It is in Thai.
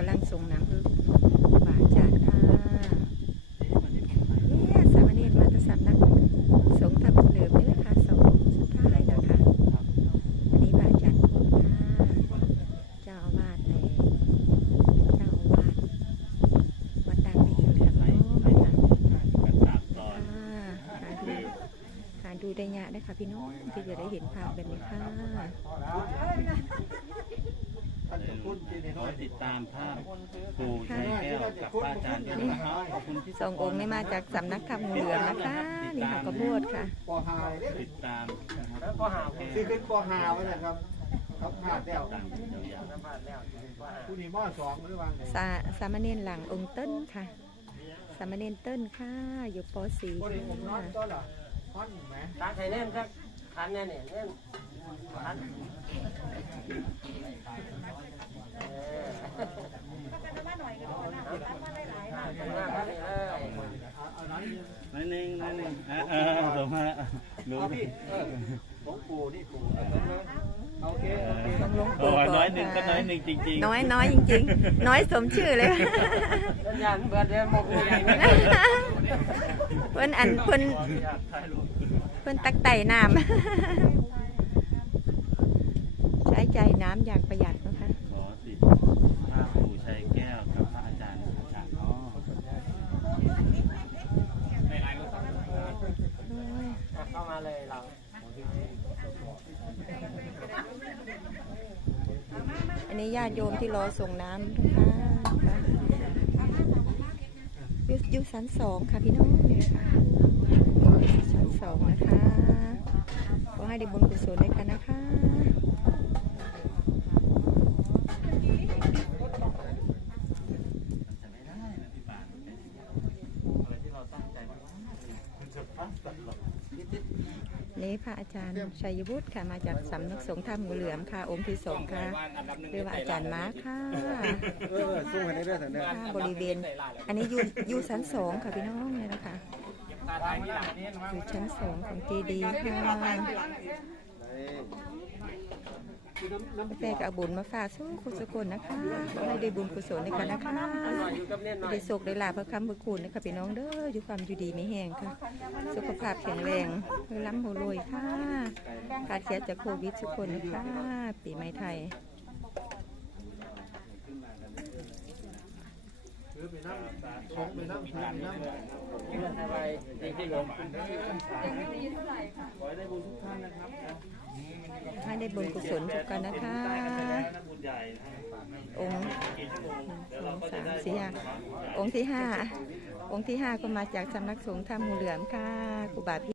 กำลังส่งน้ำพึ่งบาจารย์ค่ะเนี่ยสามเณรมาตสำนักสงฆ์ทำเหลือนี่แหละค่ะสองสุดท้ายนะคะอันนี้บาจารย์พูดค่ะเจ้าอาวาสในเจ้าอาวาสวัดดังไปอีกเดือนเนาะนะคะหาดูหาดูได้ยากได้ค่ะพี่น้องที่จะได้เห็นภาพแบบนี้ค่ะ ติดตามภาพปู่ชัยแก้วกับป้าจานด้วยนะครับขอบคุณที่สององค์นี่มาจากสำนักธรรมงูเหลือมนะคะ นี่ค่ะกระโพดค่ะ ปอหาวเนี่ยติดตามนะครับแล้วก็หาซื้อขึ้นปอหาวไว้นะครับครับพลาดแล้วตามยาวผ่านแล้วผู้นี้หม้อสองหรือวางไหนสาสามเณรหลังองค์เต้นค่ะ สามเณรเต้นค่ะอยู่ป .4 ผู้นี้ผมนอนค่ะก็เหรอฮ้อนไหมตักให้แน่นสักคันแน่เนี่ยแน่นคันเออมาคั นั่นเองนั่นเองเออเออสมมารู้เอาพี่เออผมปูนี่ปูโอเคโอเคต้องลงโอ้ปู่ยก่น้อยหนึ่งก็น้อยหนึ่งจริงๆ น้อยน้อยจริงๆ น้อยสมชื่อเลยสัญญาณเบิดเรียนหมกใหญ่เพิ่นอันเพิ่นเพิ่นตักไต่น้ำใช้ใจน้ำอย่างประหยัดนะคะ ขอติดภาพปู่ชัยแก้วกับพระอาจารย์อาจารย์อ๋อ เข้ามาเลยเรา อันนี้ญาติโยมที่รอส่งน้ำนะคะอยุยุสันสองค่ะพี่น้องเนี่ยค่ะชั้นสองนะคะขอให้ได้บุญกุศลด้วยกันนะคะไม่ได้นะพี่ป่านอะไรที่เราตั้งใจไว้มันจะพลาดตลอด นี่พระอาจารย์ชัยวุฒิค่ะมาจากสำนักสงฆ์ธรรมงูเหลือมค่ะ องค์ที่สองค่ะเรียกว่าอาจารย์มาร์คค่ะเออสู้กันได้ด้วยสันเดค่ะบริเวณ อันนี้อยู่อยู่ชั้นสองค่ะพี่น้องเนี่ยนะคะอยู่ชั้นสองของเจดีย์ค่ะ แต่ก็เอาบุญมาฝากสู้คุณสกุลนะคะให้ได้บุญกุศลในกันนะคะได้สุขได้ลาพื่อคำเพื่อคุณนะคะพี่น้องเด้ออยู่ความอยู่ดีไม่แห้งค่ะ สุขภาพแข็งแรงเล้ำรวยค่ะขาดเสียจากโควิดทุกคนนะคะปีใหม่ไทยซื้อไปนั่งชงไปนั่งซื้อไปนั่งอะไรดีที่หลมขอให้ได้บุญทุกท่านนะครับนะให้ได้บุญกุศลทุกกันนะคะนั กบุญใหญ่นะองค์กี่ชั่วโมงหเดี๋ยวนึ่เรางสองค์สามสี่ห้าองค์ที่ห้าองค์ที่ห้าก็มาจากสำนักสงฆ์ท่ามูเหลือมค่ะครูบาพี่